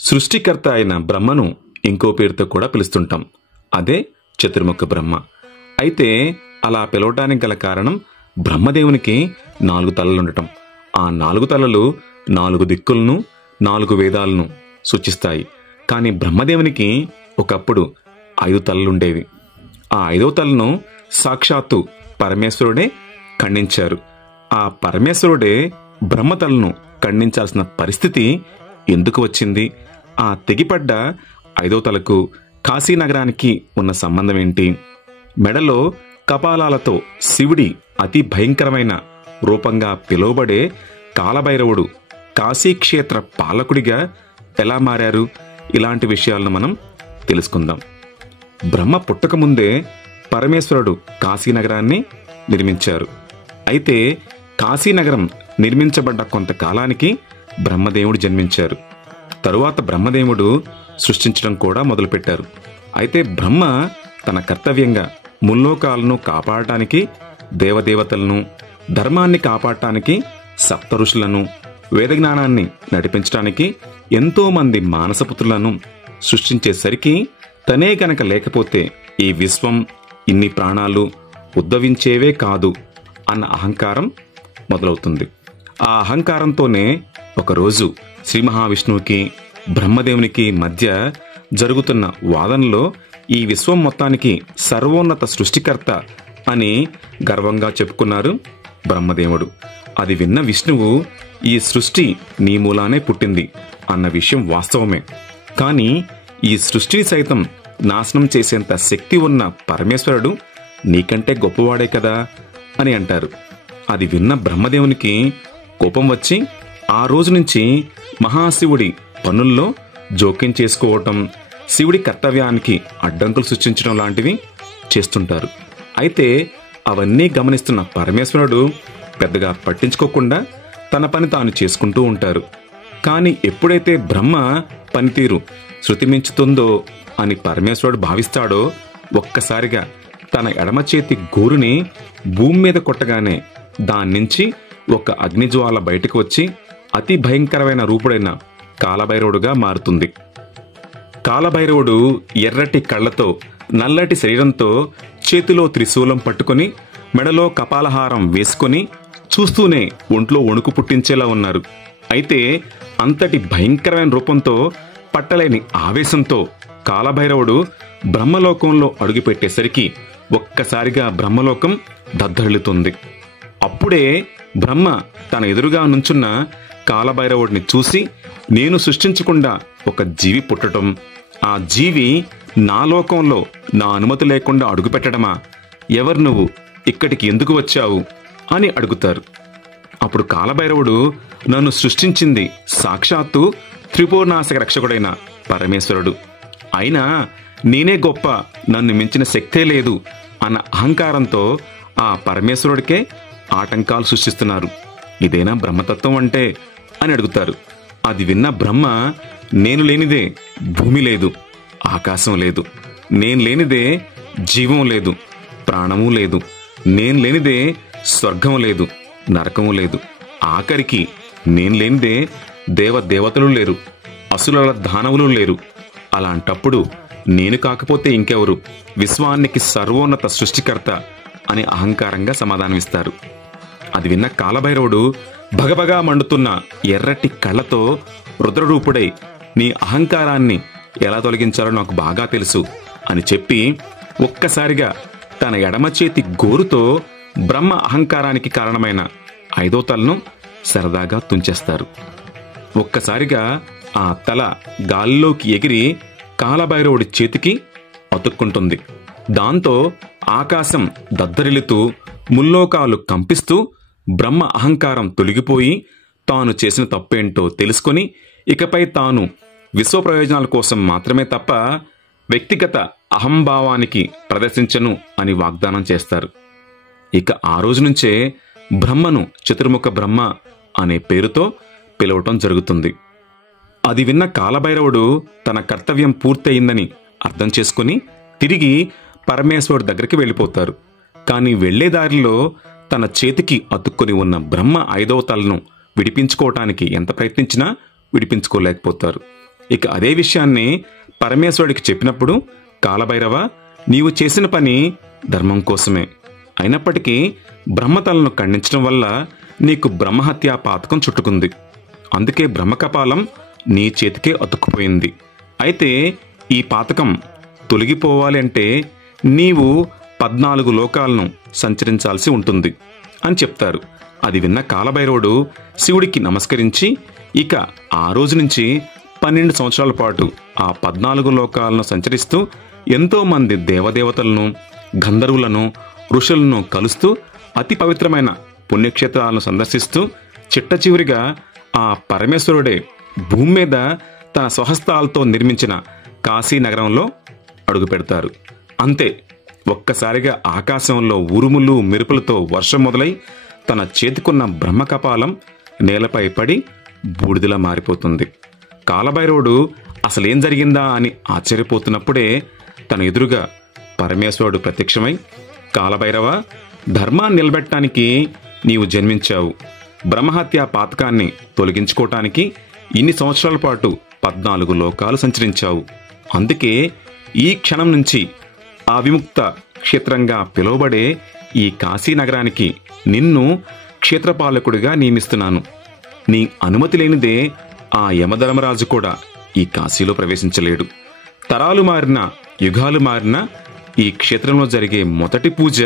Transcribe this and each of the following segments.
సృష్టికర్త అయిన బ్రహ్మను ఇంకో పేరుతో కూడా పిలుస్తుంటాం. అదే చతుర్ముఖ బ్రహ్మ. అయితే అలా పిలవటానికి గల కారణం బ్రహ్మదేవునికి 4 తలలుండటం. ఆ 4 తలలు 4 దిక్కులను 4 వేదాలను సూచిస్తాయి. కానీ బ్రహ్మదేవునికి ఒకప్పుడు 5 తలలుండేవి. ఆ 5వ తలను సాక్షాత్తు పరమేశ్వరుడే ఖండించారు. ఆ పరమేశ్వరుడే బ్రహ్మతలను ఖండించాల్సిన పరిస్థితి ఎందుకు వచ్చింది? ఆ తెగిపడ్డ 5వ తలకు కాశీనగరానికి ఉన్న సంబంధం ఏంటి? మెడలో కపాలాలతో శివుడి అతి భయంకరమైన రూపంగా పిలువబడే కాలభైరవుడు కాశీక్షేత్ర పాలకుడిగా ఎలా మారారు? ఇలాంటి విషయాలను మనం తెలుసుకుందాం. బ్రహ్మ పుట్టకముందే పరమేశ్వరుడు కాశీనగరాన్ని నిర్మించారు. అయితే కాశీనగరం నిర్మించబడ్డ కొంతకాలానికి బ్రహ్మదేవుడు జన్మించారు. తరువాత బ్రహ్మదేవుడు సృష్టించడం కూడా మొదలుపెట్టారు. అయితే బ్రహ్మ తన కర్తవ్యంగా ముల్లోకాలను కాపాడటానికి, దేవదేవతలను, ధర్మాన్ని కాపాడటానికి, సప్త ఋషులను, వేదజ్ఞానాన్ని నడిపించడానికి ఎంతోమంది మానసపుత్రులను సృష్టించేసరికి తనే గనక లేకపోతే ఈ విశ్వం, ఇన్ని ప్రాణాలు ఉద్భవించేవే కాదు అన్న అహంకారం మొదలవుతుంది. ఆ అహంకారంతోనే ఒకరోజు శ్రీ మహావిష్ణువుకి బ్రహ్మదేవునికి మధ్య జరుగుతున్న వాదనలో ఈ విశ్వం మొత్తానికి సర్వోన్నత సృష్టికర్త అని గర్వంగా చెప్పుకున్నారు బ్రహ్మదేవుడు. అది విన్న విష్ణువు ఈ సృష్టి నీ మూలానే పుట్టింది అన్న విషయం వాస్తవమే. కానీ ఈ సృష్టిని సైతం నాశనం చేసేంత శక్తి ఉన్న పరమేశ్వరుడు నీకంటే గొప్పవాడే కదా అని అంటారు. అది విన్న బ్రహ్మదేవునికి కోపం వచ్చి ఆ రోజు నుంచి మహాశివుడి పనుల్లో జోక్యం చేసుకోవటం, శివుడి కర్తవ్యానికి అడ్డంకులు సృష్టించడం లాంటివి చేస్తుంటారు. అయితే అవన్నీ గమనిస్తున్న పరమేశ్వరుడు పెద్దగా పట్టించుకోకుండా తన పని తాను చేసుకుంటూ ఉంటారు. కానీ ఎప్పుడైతే బ్రహ్మ పనితీరు శృతిమించుతుందో అని పరమేశ్వరుడు భావిస్తాడో ఒక్కసారిగా తన ఎడమ చేతి గోరుని భూమి మీద కొట్టగానే దాన్నించి ఒక అగ్నిజ్వాల బయటకు వచ్చి అతి భయంకరమైన రూపుడైన కాలభైరవుడుగా మారుతుంది. కాలభైరవుడు ఎర్రటి కళ్లతో, నల్లటి శరీరంతో, చేతిలో త్రిశూలం పట్టుకుని, మెడలో కపాలహారం వేసుకుని చూస్తూనే ఒంట్లో వణుకు పుట్టించేలా ఉన్నారు. అయితే అంతటి భయంకరమైన రూపంతో, పట్టలేని ఆవేశంతో కాలభైరవుడు బ్రహ్మలోకంలో అడుగుపెట్టేసరికి ఒక్కసారిగా బ్రహ్మలోకం దద్దరిల్లుతుంది. అప్పుడే బ్రహ్మ తన ఎదురుగా నుంచున్న కాలభైరవుడిని చూసి, నేను సృష్టించకుండా ఒక జీవి పుట్టడం, ఆ జీవి నా లోకంలో నా అనుమతి లేకుండా అడుగుపెట్టడమా? ఎవరు నువ్వు? ఇక్కడికి ఎందుకు వచ్చావు అని అడుగుతారు. అప్పుడు కాలభైరవుడు, నన్ను సృష్టించింది సాక్షాత్తు త్రిపురనాశక రక్షకుడైన పరమేశ్వరుడు. అయినా నేనే గొప్ప, నన్ను మించిన శక్తే లేదు అన్న అహంకారంతో ఆ పరమేశ్వరుడికే ఆటంకాలు సృష్టిస్తున్నారు. ఇదేనా బ్రహ్మతత్వం అంటే అని అడుగుతారు. అది విన్న బ్రహ్మ, నేను లేనిదే భూమి లేదు, ఆకాశం లేదు, నేను లేనిదే జీవం లేదు, ప్రాణము లేదు, నేను లేనిదే స్వర్గం లేదు, నరకము లేదు, ఆఖరికి నేను లేనిదే దేవదేవతలు లేరు, అసురుల దానవులు లేరు. అలాంటప్పుడు నేను కాకపోతే ఇంకెవరు? విశ్వానికి సర్వోన్నత సృష్టికర్త అని అహంకారంగా సమాధానమిస్తారు. అది విన్న కాలభైరవుడు భగభగా మండుతున్న ఎర్రటి కళ్ళతో రుద్రరూపుడై, నీ అహంకారాన్ని ఎలా తొలగించాలో నాకు బాగా తెలుసు అని చెప్పి ఒక్కసారిగా తన ఎడమ చేతి గోరుతో బ్రహ్మ అహంకారానికి కారణమైన 5వ తలను సరదాగా తుంచేస్తారు. ఒక్కసారిగా ఆ తల గాల్లోకి ఎగిరి కాలభైరవుడి చేతికి అతుక్కుంటుంది. దాంతో ఆకాశం దద్దరిల్లుతూ, ముల్లోకాలు కంపిస్తూ, బ్రహ్మ అహంకారం తొలగిపోయి తాను చేసిన తప్పేంటో తెలుసుకొని ఇకపై తాను విశ్వ ప్రయోజనాల కోసం మాత్రమే తప్ప వ్యక్తిగత అహంభావానికి ప్రదర్శించను అని వాగ్దానం చేస్తారు. ఇక ఆ రోజు నుంచే బ్రహ్మను చతుర్ముఖ బ్రహ్మ అనే పేరుతో పిలవటం జరుగుతుంది. అది విన్న కాలభైరవుడు తన కర్తవ్యం పూర్తయిందని అర్థం చేసుకుని తిరిగి పరమేశ్వరుడి దగ్గరికి వెళ్ళిపోతారు. కానీ వెళ్లే దారిలో తన చేతికి అతుక్కొని ఉన్న బ్రహ్మ 5వ తలను విడిపించుకోవటానికి ఎంత ప్రయత్నించినా విడిపించుకోలేకపోతారు. ఇక అదే విషయాన్ని పరమేశ్వరుడికి చెప్పినప్పుడు, కాలభైరవ, నీవు చేసిన పని ధర్మం కోసమే. అయినప్పటికీ బ్రహ్మతలను ఖండించడం వల్ల నీకు బ్రహ్మహత్యా పాతకం చుట్టుకుంది. అందుకే బ్రహ్మకపాలం నీ చేతికే అతుక్కుపోయింది. అయితే ఈ పాతకం తొలగిపోవాలి అంటే నీవు 14 లోకాలను సంచరించాల్సి ఉంటుంది అని చెప్తారు. అది విన్న కాలభైరవుడు శివుడికి నమస్కరించి ఇక ఆ రోజు నుంచి 12 సంవత్సరాల పాటు ఆ 14 లోకాలను సంచరిస్తూ ఎంతో మంది దేవదేవతలను, గంధర్వులను, ఋషులను కలుస్తూ అతి పవిత్రమైన పుణ్యక్షేత్రాలను సందర్శిస్తూ చిట్ట చివరిగా ఆ పరమేశ్వరుడే భూమి మీద తన స్వహస్తాలతో నిర్మించిన కాశీ నగరంలో అడుగు పెడతారు. అంతే, ఒక్కసారిగా ఆకాశంలో ఉరుములు మెరుపులతో వర్షం మొదలై తన చేతికున్న బ్రహ్మకపాలం నేలపై పడి బూడిదలా మారిపోతుంది. కాలభైరవుడు అసలేం జరిగిందా అని ఆశ్చర్యపోతున్నప్పుడే తన ఎదురుగా పరమేశ్వరుడు ప్రత్యక్షమై, కాలభైరవ, ధర్మాన్ని నిలబెట్టడానికి నీవు జన్మించావు. బ్రహ్మహత్యా పాతకాన్ని తొలగించుకోవటానికి ఇన్ని సంవత్సరాల పాటు 14 లోకాలు సంచరించావు. అందుకే ఈ క్షణం నుంచి అవిముక్త క్షేత్రంగా పిలువబడే ఈ కాశీ నగరానికి నిన్ను క్షేత్రపాలకుడిగా నియమిస్తున్నాను. నీ అనుమతి లేనిదే ఆ యమధర్మరాజు కూడా ఈ కాశీలో ప్రవేశించలేడు. తరాలు మారినా, యుగాలు మారినా ఈ క్షేత్రంలో జరిగే మొదటి పూజ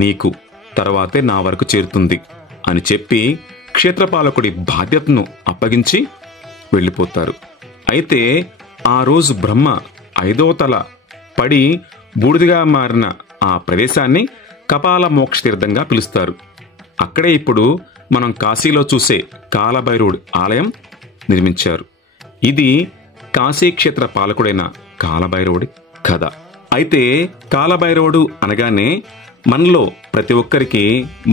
నీకు, తర్వాతే నా వరకు చేరుతుంది అని చెప్పి క్షేత్రపాలకుడి బాధ్యతను అప్పగించి వెళ్ళిపోతారు. అయితే ఆ రోజు బ్రహ్మ 5వ తల పడి బూడిదిగా మారిన ఆ ప్రదేశాన్ని కపాల మోక్ష తీర్థంగా పిలుస్తారు. అక్కడే ఇప్పుడు మనం కాశీలో చూసే కాలభైరవుడి ఆలయం నిర్మించారు. ఇది కాశీక్షేత్ర పాలకుడైన కాలభైరవుడి కథ. అయితే కాలభైరవుడు అనగానే మనలో ప్రతి ఒక్కరికి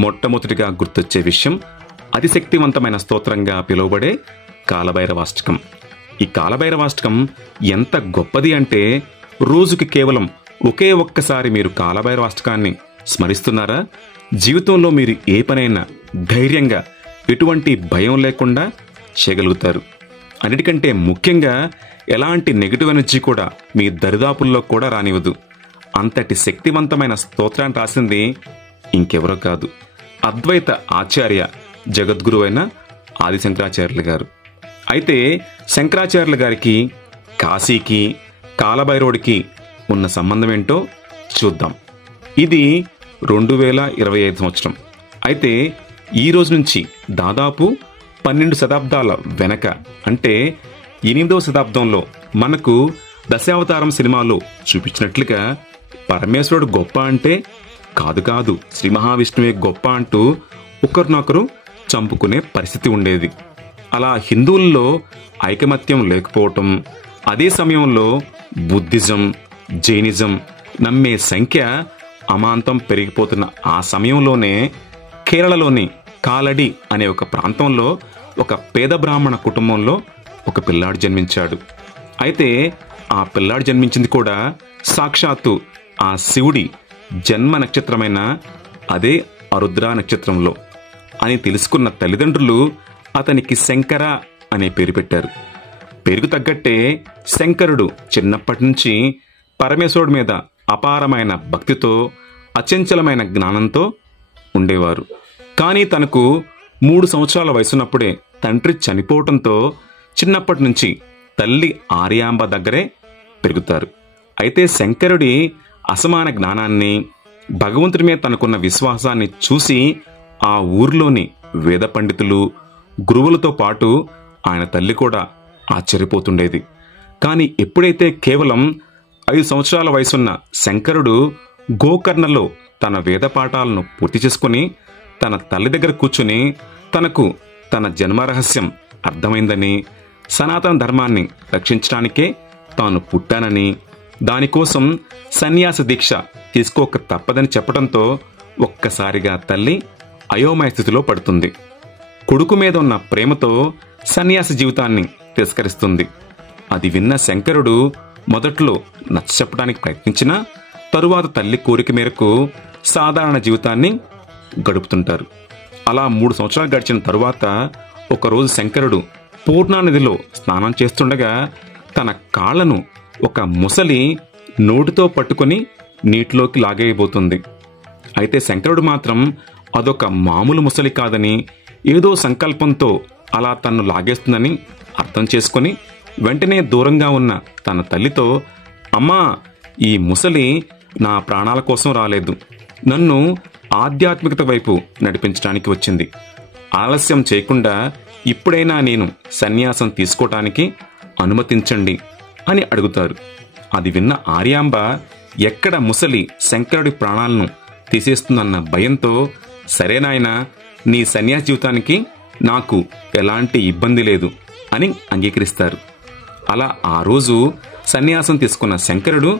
మొట్టమొదటిగా గుర్తొచ్చే విషయం అతి శక్తివంతమైన స్తోత్రంగా పిలువబడే కాలభైరవాష్టకం. ఈ కాలభైరవాష్టకం ఎంత గొప్పది అంటే రోజుకి కేవలం ఒకే ఒక్కసారి మీరు కాలభైరవాష్టకాన్ని స్మరిస్తున్నారా, జీవితంలో మీరు ఏ పనైనా ధైర్యంగా, ఎటువంటి భయం లేకుండా చేయగలుగుతారు. అన్నిటికంటే ముఖ్యంగా ఎలాంటి నెగిటివ్ ఎనర్జీ కూడా మీ దరిదాపుల్లో కూడా రానివ్వదు. అంతటి శక్తివంతమైన స్తోత్రాన్ని రాసింది ఇంకెవరో కాదు, అద్వైత ఆచార్య జగద్గురువైన ఆది శంకరాచార్యులు గారు. అయితే శంకరాచార్యుల గారికి కాశీకి, కాలభైరవుడికి ఉన్న సంబంధం ఏంటో చూద్దాం. ఇది 2025 సంవత్సరం. అయితే ఈ రోజు నుంచి దాదాపు 12 శతాబ్దాల వెనక, అంటే 8వ శతాబ్దంలో మనకు దశావతారం సినిమాలో చూపించినట్లుగా పరమేశ్వరుడు గొప్ప అంటే కాదు శ్రీ మహావిష్ణువే గొప్ప అంటూ ఒకరినొకరు చంపుకునే పరిస్థితి ఉండేది. అలా హిందువుల్లో ఐకమత్యం లేకపోవటం, అదే సమయంలో బుద్ధిజం, జైనిజం నమ్మే సంఖ్య అమాంతం పెరిగిపోతున్న ఆ సమయంలోనే కేరళలోని కాలడి అనే ఒక ప్రాంతంలో ఒక పేద బ్రాహ్మణ కుటుంబంలో ఒక పిల్లాడు జన్మించాడు. అయితే ఆ పిల్లాడు జన్మించింది కూడా సాక్షాత్తు ఆ శివుడి జన్మ నక్షత్రమైన అదే ఆరుద్ర నక్షత్రంలో అని తెలుసుకున్న తల్లిదండ్రులు అతనికి శంకర అనే పేరు పెట్టారు. పేరుకు తగ్గట్టే శంకరుడు చిన్నప్పటి నుంచి పరమేశ్వరుడి మీద అపారమైన భక్తితో, అచంచలమైన జ్ఞానంతో ఉండేవారు. కానీ తనకు 3 సంవత్సరాల వయసున్నప్పుడే తండ్రి చనిపోవటంతో చిన్నప్పటి నుంచి తల్లి ఆర్యాంబ దగ్గరే పెరుగుతారు. అయితే శంకరుడి అసమాన జ్ఞానాన్ని, భగవంతుడి మీద తనకున్న విశ్వాసాన్ని చూసి ఆ ఊర్లోని వేద పండితులు, గురువులతో పాటు ఆయన తల్లి కూడా ఆశ్చర్యపోతుండేది. కానీ ఎప్పుడైతే కేవలం 5 సంవత్సరాల వయసున్న శంకరుడు గోకర్ణలో తన వేద పాఠాలను పూర్తి చేసుకుని తన తల్లి దగ్గర కూర్చుని తనకు తన జన్మరహస్యం అర్థమైందని, సనాతన ధర్మాన్ని రక్షించడానికే తాను పుట్టానని, దానికోసం సన్యాస దీక్ష తీసుకోక తప్పదని చెప్పడంతో ఒక్కసారిగా తల్లి అయోమయ స్థితిలో పడుతుంది. కొడుకు మీద ఉన్న ప్రేమతో సన్యాస జీవితాన్ని తిరస్కరిస్తుంది. అది విన్న శంకరుడు మొదట్లో నచ్చచెప్పడానికి ప్రయత్నించినా తరువాత తల్లి కోరిక మేరకు సాధారణ జీవితాన్ని గడుపుతుంటారు. అలా 3 సంవత్సరాలు గడిచిన తరువాత ఒకరోజు శంకరుడు పూర్ణానదిలో స్నానం చేస్తుండగా తన కాళ్లను ఒక ముసలి నోటితో పట్టుకొని నీటిలోకి లాగేయబోతుంది. అయితే శంకరుడు మాత్రం అదొక మామూలు ముసలి కాదని, ఏదో సంకల్పంతో అలా తన్ను లాగేస్తుందని అర్థం చేసుకొని వెంటనే దూరంగా ఉన్న తన తల్లితో, అమ్మా, ఈ ముసలి నా ప్రాణాల కోసం రాలేదు, నన్ను ఆధ్యాత్మికత వైపు నడిపించడానికి వచ్చింది. ఆలస్యం చేయకుండా ఇప్పుడైనా నేను సన్యాసం తీసుకోవటానికి అనుమతించండి అని అడుగుతారు. అది విన్న ఆర్యాంబ ఎక్కడ ముసలి శంకరుడి ప్రాణాలను తీసేస్తుందన్న భయంతో, సరేనాయనా, నీ సన్యాసి జీవితానికి నాకు ఎలాంటి ఇబ్బంది లేదు అని అంగీకరిస్తారు. అలా ఆ రోజు సన్యాసం తీసుకున్న శంకరుడు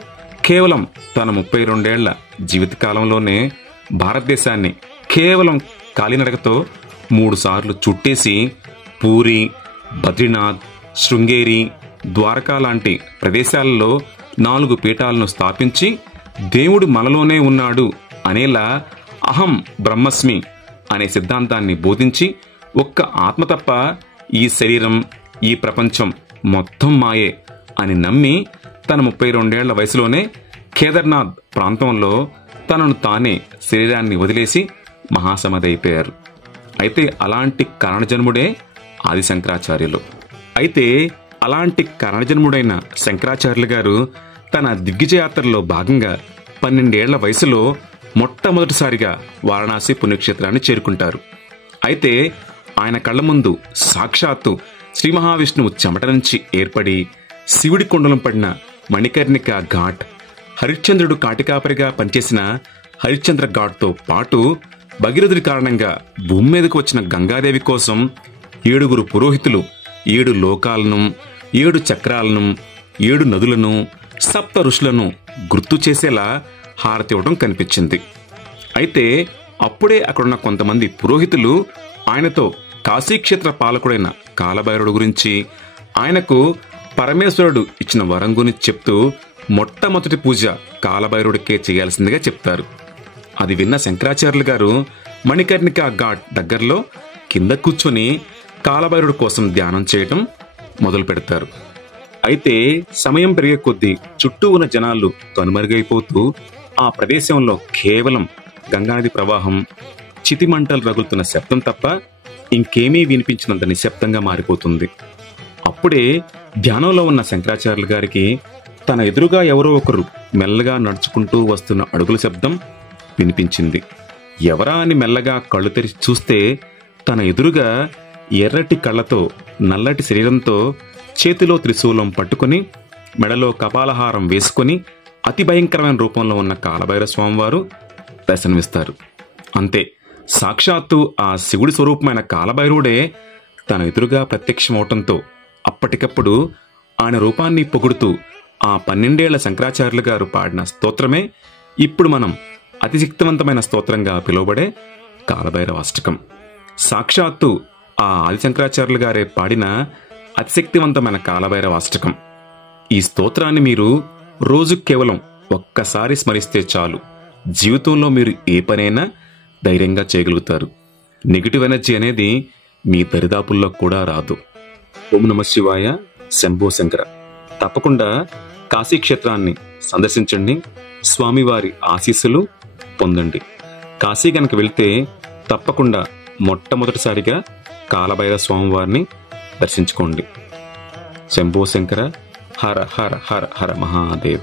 కేవలం తన 32 ఏళ్ల జీవితకాలంలోనే భారతదేశాన్ని కేవలం కాలినడకతో 3 సార్లు చుట్టేసి పూరి, బద్రీనాథ్, శృంగేరి, ద్వారకా లాంటి ప్రదేశాలలో 4 పీఠాలను స్థాపించి దేవుడు మనలోనే ఉన్నాడు అనేలా అహం బ్రహ్మస్మి అనే సిద్ధాంతాన్ని బోధించి, ఒక్క ఆత్మ తప్ప ఈ శరీరం, ఈ ప్రపంచం మొత్తం మాయే అని నమ్మి తన 32 ఏళ్ల వయసులోనే కేదార్నాథ్ ప్రాంతంలో తనను తానే శరీరాన్ని వదిలేసి మహాసమాధి అయిపోయారు. అయితే అలాంటి కారణజన్ముడే ఆది శంకరాచార్యులు. అయితే అలాంటి కారణజన్ముడైన శంకరాచార్యులు గారు తన దిగ్విజయ యాత్రలో భాగంగా 12 ఏళ్ల వయసులో మొట్టమొదటిసారిగా వారణాసి పుణ్యక్షేత్రాన్ని చేరుకుంటారు. అయితే ఆయన కళ్ళ ముందు సాక్షాత్తు శ్రీ మహావిష్ణువు చెమట నుంచి ఏర్పడి శివుడి కుండలం పడిన మణికర్ణిక ఘాట్, హరిశ్చంద్రుడు కాటికాపరిగా పనిచేసిన హరిశ్చంద్ర ఘాట్తో పాటు భగీరథుడి కారణంగా భూమి మీదకు వచ్చిన గంగాదేవి కోసం 7 పురోహితులు 7 లోకాలను, 7 చక్రాలను, 7 నదులను, 7 ఋషులను గుర్తు చేసేలా హారతి ఇవ్వడం కనిపించింది. అయితే అప్పుడే అక్కడున్న కొంతమంది పురోహితులు ఆయనతో కాశీక్షేత్ర పాలకుడైన కాలభైరవుడు గురించి, ఆయనకు పరమేశ్వరుడు ఇచ్చిన వరం గురించి చెప్తూ మొట్టమొదటి పూజ కాలభైరవుడికే చేయాల్సిందిగా చెప్తారు. అది విన్న శంకరాచార్యులు గారు మణికర్ణిక ఘాట్ దగ్గరలో కింద కూర్చొని కాలభైరవుడి కోసం ధ్యానం చేయటం మొదలు పెడతారు. అయితే సమయం పెరిగే కొద్దీ చుట్టూ ఉన్న జనాలు కనుమరుగైపోతూ ఆ ప్రదేశంలో కేవలం గంగానది ప్రవాహం, చితిమంటలు రగులుతున్న శబ్దం తప్ప ఇంకేమీ వినిపించినంత నిశ్శబ్దంగా మారిపోతుంది. అప్పుడే ధ్యానంలో ఉన్న శంకరాచార్యులు గారికి తన ఎదురుగా ఎవరో ఒకరు మెల్లగా నడుచుకుంటూ వస్తున్న అడుగుల శబ్దం వినిపించింది. ఎవరా అని మెల్లగా కళ్ళు తెరిచి చూస్తే తన ఎదురుగా ఎర్రటి కళ్ళతో, నల్లటి శరీరంతో, చేతిలో త్రిశూలం పట్టుకుని, మెడలో కపాలహారం వేసుకుని అతి భయంకరమైన రూపంలో ఉన్న కాలభైరవ స్వామివారు దర్శనమిస్తారు. అంతే, సాక్షాత్తు ఆ శివుడి స్వరూపమైన కాలభైరవుడే తన ఎదురుగా ప్రత్యక్షమవటంతో అప్పటికప్పుడు ఆయన రూపాన్ని పొగుడుతూ ఆ 12 ఏళ్ల శంకరాచార్యులు గారు పాడిన స్తోత్రమే ఇప్పుడు మనం అతిశక్తివంతమైన స్తోత్రంగా పిలువబడే కాలభైరవ అష్టకం. సాక్షాత్తు ఆ ఆది శంకరాచార్యులు గారే పాడిన అతిశక్తివంతమైన కాలభైరవ అష్టకం. ఈ స్తోత్రాన్ని మీరు రోజు కేవలం ఒక్కసారి స్మరిస్తే చాలు, జీవితంలో మీరు ఏ పనైనా ధైర్యంగా చేయగలుగుతారు. నెగిటివ్ ఎనర్జీ అనేది మీ దరిదాపుల్లో కూడా రాదు. ఓం నమః శివాయ. శంభో శంకర. తప్పకుండా కాశీక్షేత్రాన్ని సందర్శించండి, స్వామివారి ఆశీస్సులు పొందండి. కాశీ గనక వెళ్తే తప్పకుండా మొట్టమొదటిసారిగా కాలభైరవ స్వామివారిని దర్శించుకోండి. శంభో శంకర. హర హర హర హర మహాదేవ.